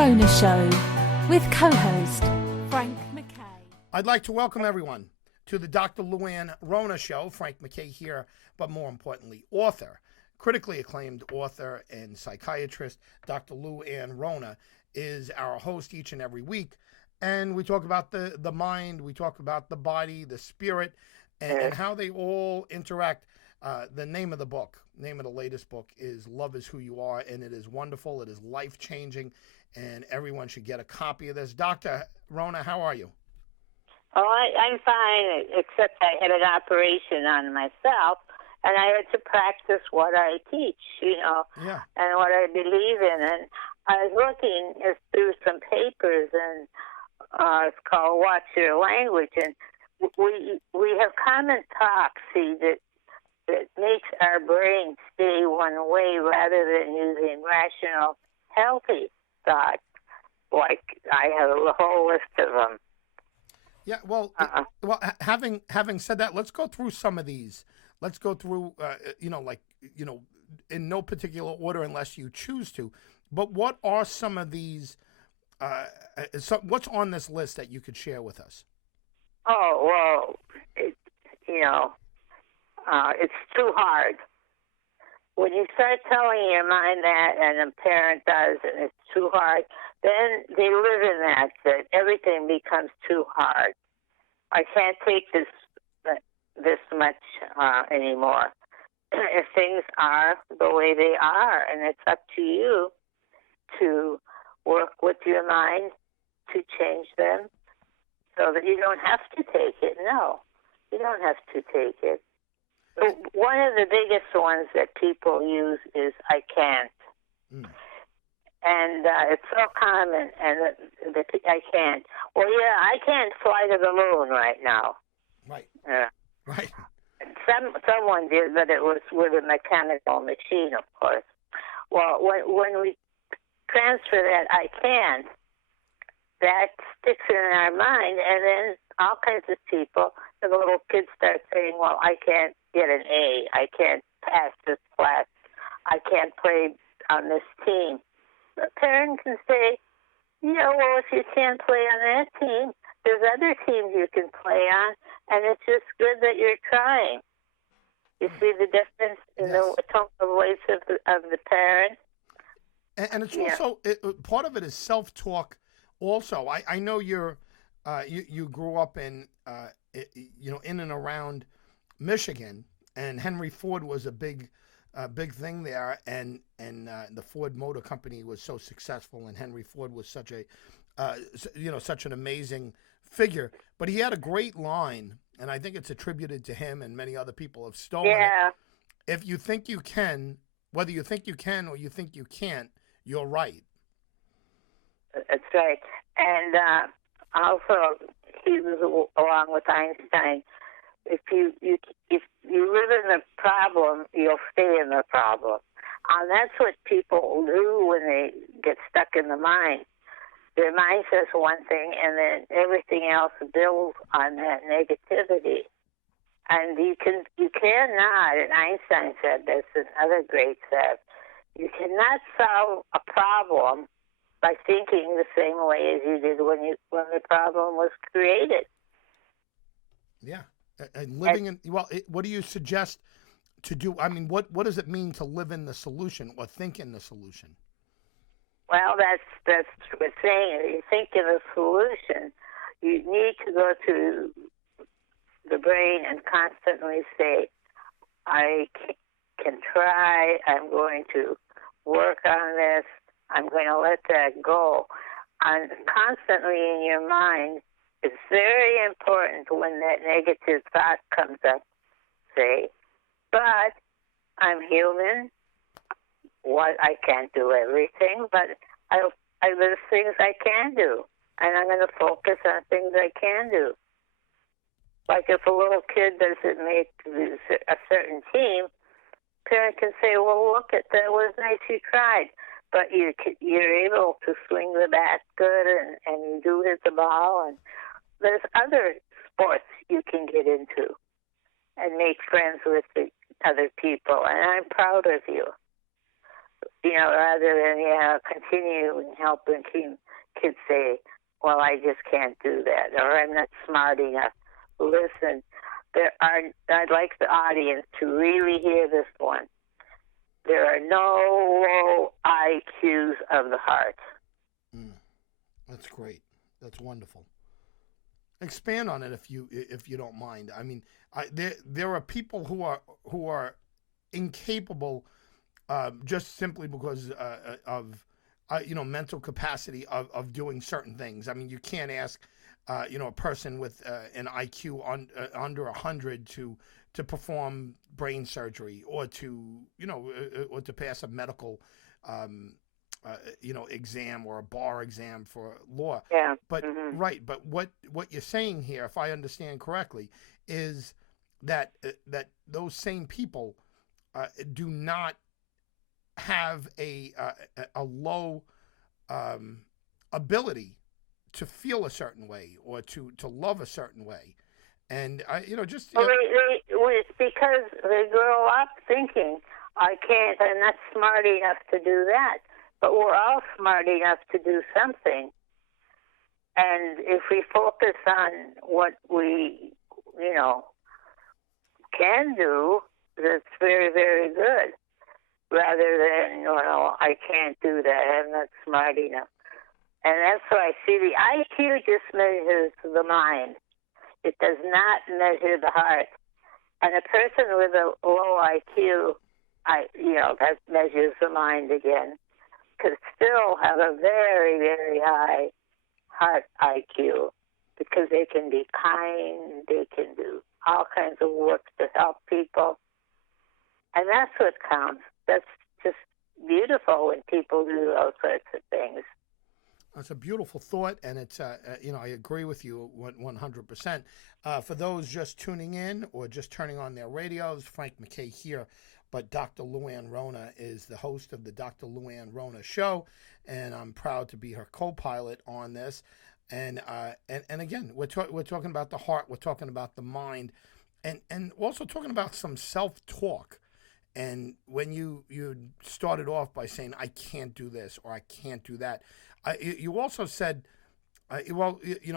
Rona Show with co-host Frank McKay. I'd like to welcome everyone to the Dr. Luann Rona Show. Frank McKay here, but more importantly, author, critically acclaimed author and psychiatrist. Dr. Luann Rona is our host each and every week. And we talk about the mind, we talk about the body, the spirit, and how they all interact. The name of the latest book is Love is Who You Are, and it is wonderful. It is life-changing, and everyone should get a copy of this. Dr. Rona, how are you? Oh, I'm fine, except I had an operation on myself, and I had to practice what I teach, and what I believe in. And I was looking through some papers, and it's called Watch Your Language, and we have common talk, see, that makes our brain stay one way rather than using rational, healthy thoughts. Like I have a whole list of them. Yeah, well, having said that, let's go through some of these. Let's go through, in no particular order unless you choose to. But what are some of these? What's on this list that you could share with us? Oh, well, it's too hard. When you start telling your mind that, and a parent does, and it's too hard, then they live in that everything becomes too hard. I can't take this much anymore. If things are the way they are, and it's up to you to work with your mind to change them so that you don't have to take it. No, you don't have to take it. One of the biggest ones that people use is I can't. And it's so common, and I can't. Well, yeah, I can't fly to the moon right now. Right. Right. Someone did, but it was with a mechanical machine, of course. Well, when we transfer that I can't, that sticks in our mind, and then all kinds of people, the little kids start saying, well, I can't get an A, I can't pass this class, I can't play on this team. The parent can say, well, if you can't play on that team, there's other teams you can play on, and it's just good that you're trying. You see the difference in the tone of voice of the parent? And it's also, part of it is self-talk also. I know you grew up in and around Michigan, and Henry Ford was a big thing there, and the Ford Motor Company was so successful, and Henry Ford was such an amazing figure. But he had a great line, and I think it's attributed to him, and many other people have stolen it. If you think you can, whether you think you can or you think you can't, you're right. That's right. And also, he was along with Einstein. If you live in the problem, you'll stay in the problem. And that's what people do when they get stuck in the mind. Their mind says one thing, and then everything else builds on that negativity. And you cannot, and Einstein said this, and other greats said, you cannot solve a problem by thinking the same way as you did when the problem was created. Yeah. What do you suggest to do? I mean, what does it mean to live in the solution or think in the solution? Well, that's what saying. You think in a solution, you need to go to the brain and constantly say, I can try, I'm going to work on this, I'm going to let that go. And constantly in your mind, it's very important when that negative thought comes up, say, but I'm human. I can't do everything, but there's things I can do, and I'm going to focus on things I can do. Like if a little kid doesn't make a certain team, parent can say, well, look, that was nice, you tried, but you're able to swing the bat good, and you do hit the ball, and there's other sports you can get into and make friends with the other people, and I'm proud of you. rather than continue helping kids say, well, I just can't do that, or I'm not smart enough. Listen, I'd like the audience to really hear this one. There are no low IQs of the heart. That's great. That's wonderful. Expand on it if you don't mind. I mean, there are people who are incapable just simply because of mental capacity of doing certain things. I mean, you can't ask a person with an IQ under 100 to perform brain surgery or to or to pass a medical exam or a bar exam for law. Yeah. But right. But what you're saying here, if I understand correctly, is that those same people do not have a low ability to feel a certain way or to love a certain way, and it's because they grow up thinking I'm not smart enough to do that. But we're all smart enough to do something. And if we focus on what we, can do, that's very, very good. Rather than, I can't do that, I'm not smart enough. And that's why I see the IQ just measures the mind. It does not measure the heart. And a person with a low IQ, that measures the mind again, could still have a very, very high heart IQ because they can be kind, they can do all kinds of work to help people. And that's what counts. That's just beautiful when people do those sorts of things. That's a beautiful thought, and it's I agree with you 100%. For those just tuning in or just turning on their radios, Frank McKay here. But Dr. Luann Rona is the host of the Dr. Luann Rona Show, and I'm proud to be her co-pilot on this. And again, we're talking about the heart, we're talking about the mind, and also talking about some self-talk. And when you started off by saying, I can't do this or I can't do that, you also said,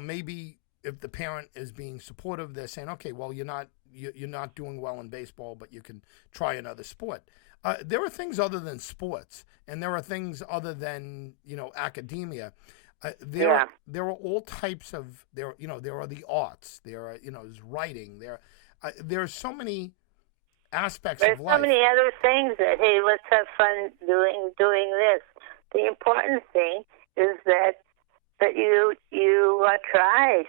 maybe if the parent is being supportive, they're saying, okay, well, you're not doing well in baseball, but you can try another sport. There are things other than sports, and there are things other than academia. There are all types of there are the arts. There are there's writing. There are so many aspects There's of life. so many other things that let's have fun doing this. The important thing is that you tried,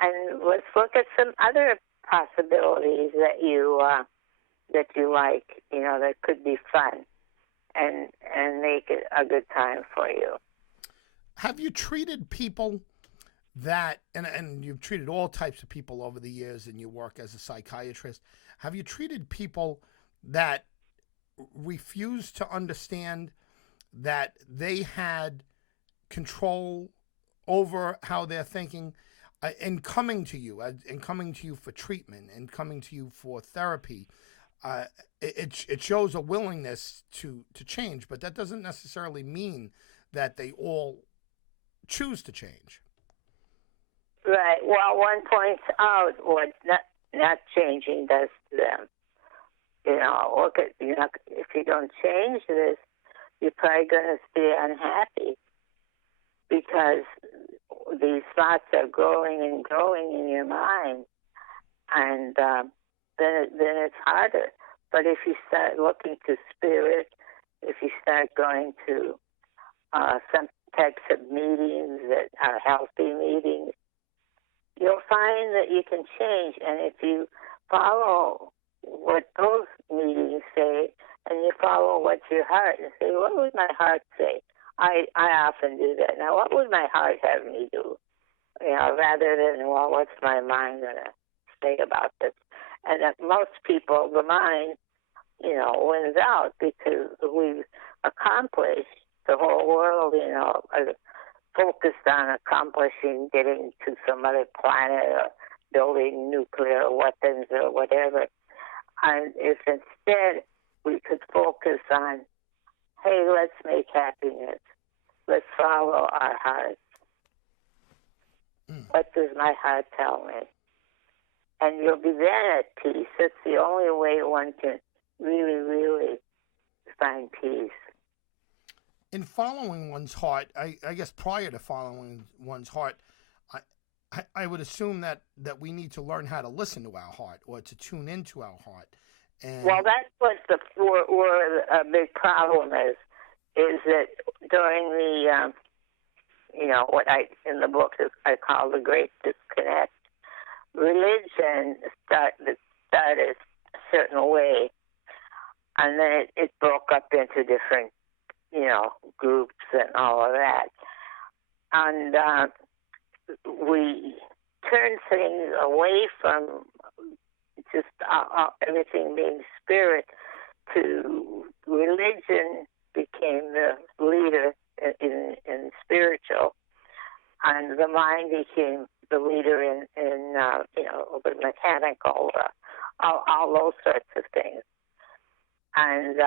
and let's look at some other possibilities that you like, that could be fun and make it a good time for you. Have you treated people that, and you've treated all types of people over the years in your work as a psychiatrist, have you treated people that refuse to understand that they had control over how they're thinking and coming to you for treatment and coming to you for therapy? It shows a willingness to change, but that doesn't necessarily mean that they all choose to change. Right. Well, one points out what not changing does to them. Look at if you don't change this, you're probably going to stay unhappy because these thoughts are growing and growing in your mind, and then it's harder. But if you start looking to spirit, if you start going to some types of meetings that are healthy meetings, you'll find that you can change. And if you follow what those meetings say, and you follow what your heart, and say, what would my heart say? I often do that. Now, what would my heart have me do? Rather than, well, what's my mind going to say about this? And that most people, the mind, wins out because we've accomplished the whole world, focused on accomplishing, getting to some other planet or building nuclear weapons or whatever. And if instead we could focus on hey, let's make happiness. Let's follow our hearts. What does my heart tell me? And you'll be then at peace. That's the only way one can really, really find peace. In following one's heart, I guess prior to following one's heart, I would assume that we need to learn how to listen to our heart or to tune into our heart. And Well, that's what where a big problem is that during the, what in the book I call the Great Disconnect, religion started a certain way, and then it broke up into different, groups and all of that. And we turned things away from just everything being spirit to religion became the leader in spiritual, and the mind became the leader in the mechanical, all those sorts of things. And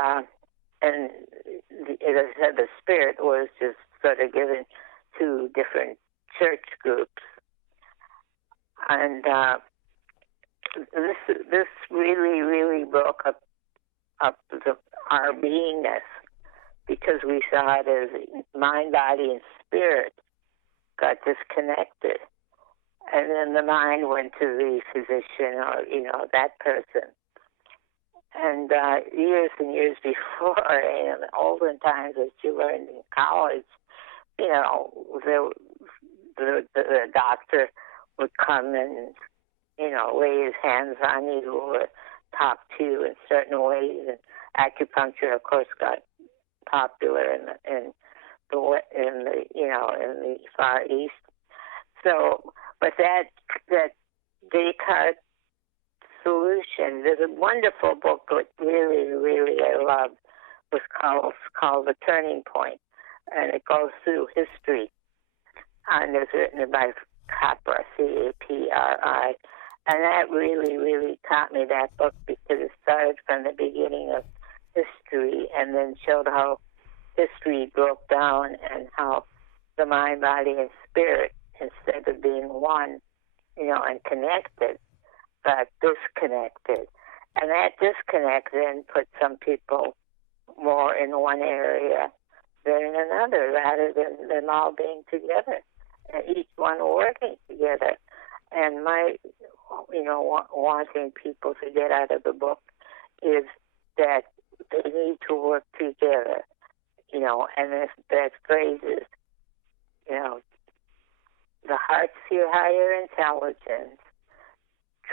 as I said, the spirit was just sort of given to different church groups. And this really, really broke up our beingness, because we saw it as mind, body, and spirit got disconnected. And then the mind went to the physician or, that person. And years and years before, in the olden times, as you learned in college, the doctor would come and, lay his hands on you or talk to you in certain ways. And acupuncture, of course, got popular in the Far East. So, but that Descartes solution, there's a wonderful book that really, really I love, was called The Turning Point, and it goes through history, and it's written by Capri, C-A-P-R-I, and that really, really taught me that book, because it started from the beginning of history and then showed how history broke down and how the mind, body, and spirit, instead of being one, and connected, got disconnected. And that disconnect then put some people more in one area than in another, rather than them all being together, and each one working together. And my, wanting people to get out of the book is that they need to work together, and that phrase is, the heart's your higher intelligence.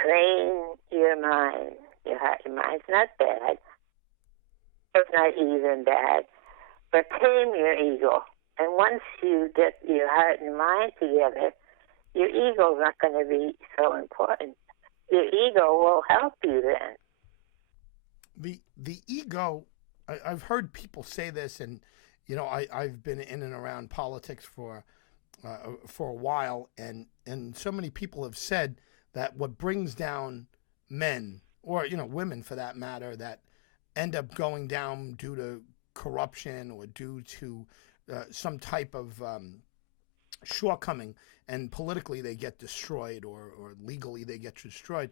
Train your mind. Your mind's not bad. It's not even bad. But tame your ego. And once you get your heart and mind together, your ego's not going to be so important. Your ego will help you then. The ego, I've heard people say this, and I've been in and around politics for a while, and so many people have said that what brings down men, or women for that matter, that end up going down due to corruption or due to some type of shortcoming, and politically they get destroyed, or legally they get destroyed.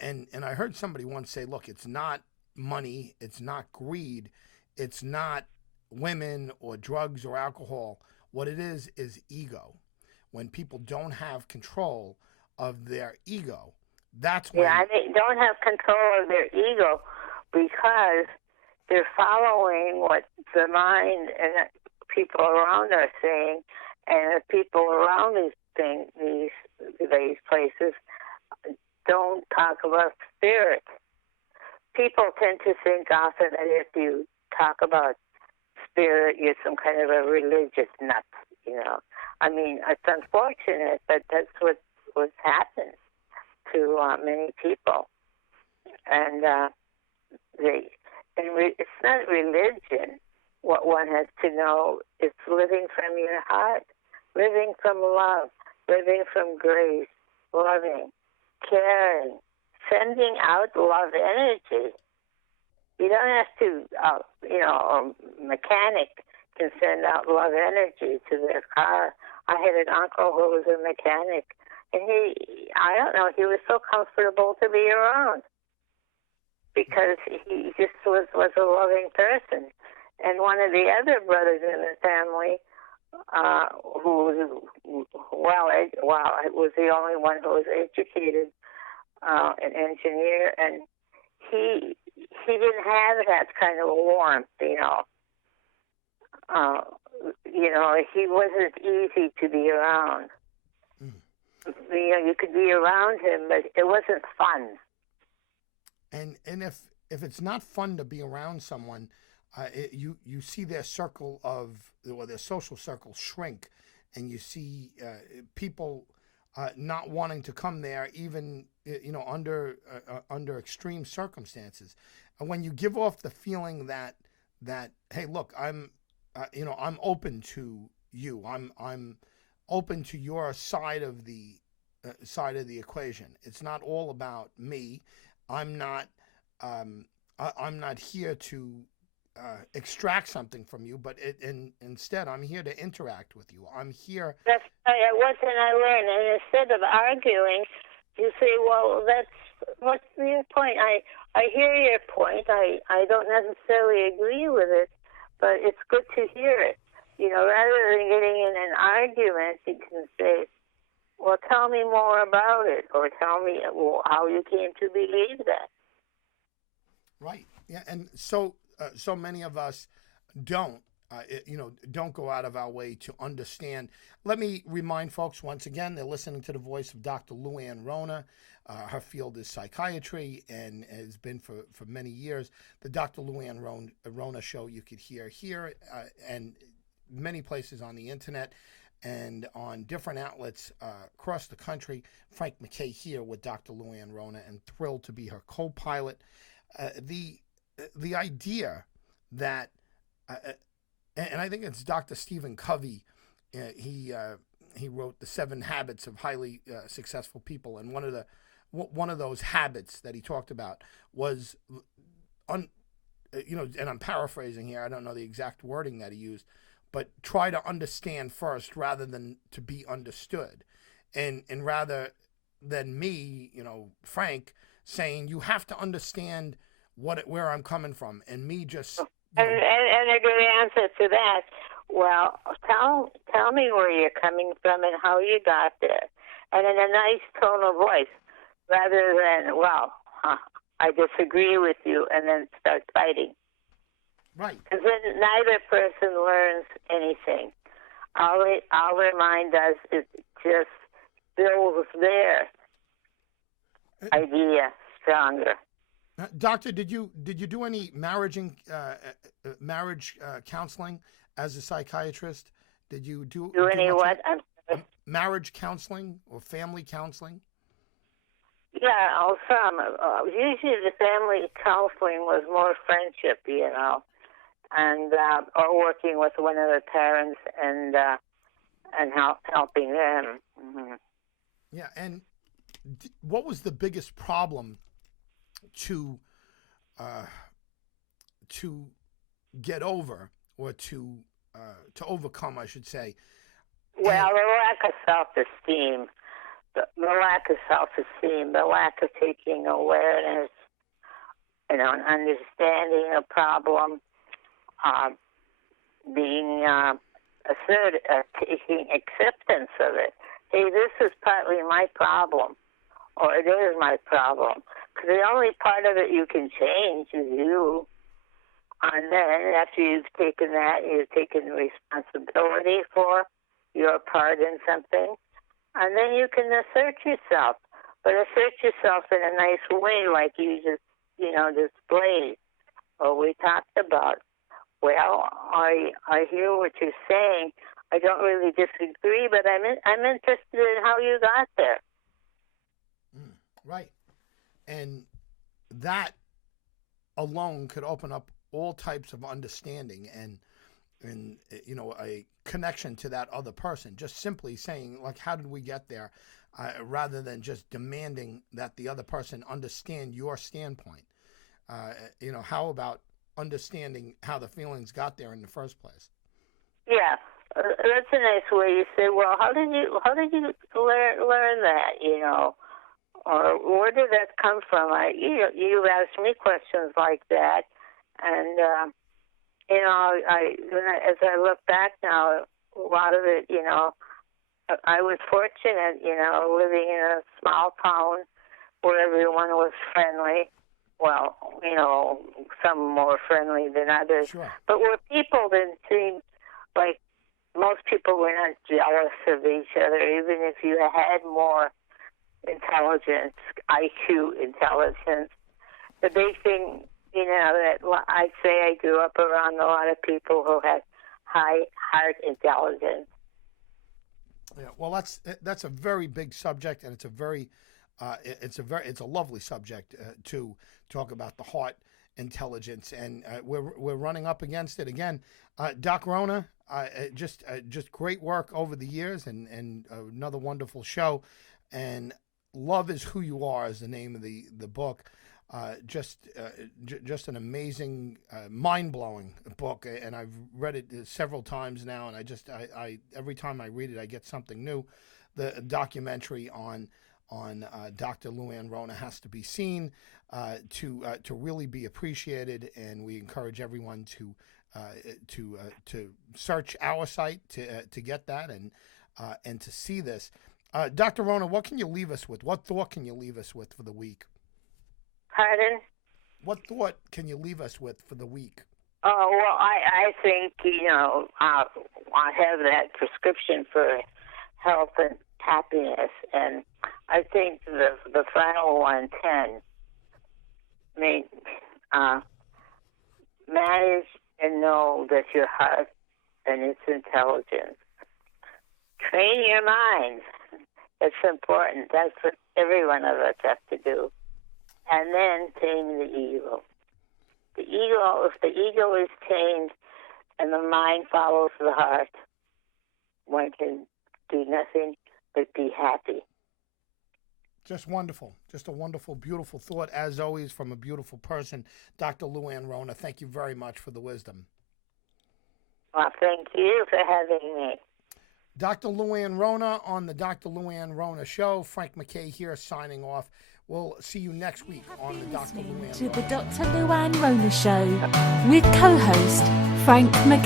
And I heard somebody once say, look, it's not money, it's not greed, it's not women or drugs or alcohol. What it is ego. When people don't have control of their ego, that's when... Yeah, they don't have control of their ego because they're following what the mind and people around are saying, and the people around these places don't talk about spirit. People tend to think often that if you talk about spirit, you're some kind of a religious nut, I mean, it's unfortunate, but that's what's happened to many people. And it's not religion. What one has to know is living from your heart, living from love, living from grace, loving, caring, sending out love energy. You don't have to, a mechanic can send out love energy to their car. I had an uncle who was a mechanic, and I don't know, he was so comfortable to be around because he just was a loving person. And one of the other brothers in the family, who was the only one who was educated, an engineer, and he didn't have that kind of warmth, he wasn't easy to be around. Mm. You could be around him, but it wasn't fun. And if it's not fun to be around someone, you see their circle their social circle shrink, and you see people not wanting to come there, even under extreme circumstances. And when you give off the feeling that hey, look, I'm open to you. I'm open to your side of the equation. It's not all about me. I'm not here to extract something from you, but instead I'm here to interact with you. I'm here. That's what I learned. And instead of arguing, you say, well, what's your point? I hear your point. I don't necessarily agree with it, but it's good to hear it. Rather than getting in an argument, you can say, well, tell me more about it, or tell me how you came to believe that. Right. Yeah. And so many of us don't go out of our way to understand. Let me remind folks once again, they're listening to the voice of Dr. Luann Rona. Her field is psychiatry and has been for many years. The Dr. Luann Rona show you could hear here and many places on the internet and on different outlets across the country. Frank McKay here with Dr. Luann Rona, and thrilled to be her co-pilot. The idea that, and I think it's Dr. Stephen Covey, he wrote The 7 Habits of Highly Successful People, and one of those habits that he talked about was, and I'm paraphrasing here, I don't know the exact wording that he used, but try to understand first rather than to be understood. And rather than me, Frank, saying you have to understand where I'm coming from, and me just... And a good answer to that, well, tell me where you're coming from and how you got there. And in a nice tone of voice, rather than, I disagree with you, and then start fighting. Right. Because then neither person learns anything. All their mind does is just builds their idea stronger. Doctor, did you do any marriage counseling as a psychiatrist? Did you do any what? Marriage counseling or family counseling? Yeah, some. Usually the family counseling was more friendship, and or working with one of the parents and helping them. Mm-hmm. Yeah, and what was the biggest problem to get over, or to overcome, I should say? Well, the lack of self-esteem, the lack of taking awareness, and understanding a problem, being assertive, taking acceptance of it. Hey, this is partly my problem, or it is my problem. Because the only part of it you can change is you. And then after you've taken that, you've taken responsibility for your part in something, and then you can assert yourself. But assert yourself in a nice way, like you just, displayed, or we talked about. Well, I hear what you're saying. I don't really disagree, but I'm interested in how you got there. Right. And that alone could open up all types of understanding and a connection to that other person. Just simply saying, like, how did we get there, rather than just demanding that the other person understand your standpoint. how about understanding how the feelings got there in the first place? Yeah, that's a nice way. You say, well, how did you learn that? Or where did that come from? You've asked me questions like that, and as I look back now, a lot of it, I was fortunate, living in a small town where everyone was friendly. Well, some more friendly than others, Sure. but where people didn't seem like most people were not jealous of each other, even if you had more intelligence, IQ intelligence. The big thing, that I'd say I grew up around a lot of people who had high heart intelligence. Yeah, well, that's a very big subject, and it's a lovely subject to talk about the heart intelligence, and we're running up against it again. Doc Rona, just great work over the years, and another wonderful show. And Love is Who You Are is the name of the book. Just an amazing, mind-blowing book, and I've read it several times now, and I every time I read it, I get something new. The documentary on Dr. Luann Rona has to be seen to really be appreciated, and we encourage everyone to search our site to get that and to see this. Dr. Rona, what can you leave us with? What thought can you leave us with for the week? Pardon? What thought can you leave us with for the week? Oh, well, I think, I have that prescription for health and happiness, and I think the final 110 manage and know that your heart and its intelligence. Train your mind. It's important. That's what every one of us have to do. And then tame the ego. If the ego is tamed and the mind follows the heart, one can do nothing but be happy. Just wonderful. Just a wonderful, beautiful thought, as always, from a beautiful person. Dr. Luann Rona, thank you very much for the wisdom. Well, thank you for having me. Dr. Luann Rona on the Dr. Luann Rona Show. Frank McKay here signing off. We'll see you next week on the Dr. Luann to Rona the Dr. Luann Rona Show with co-host Frank McKay.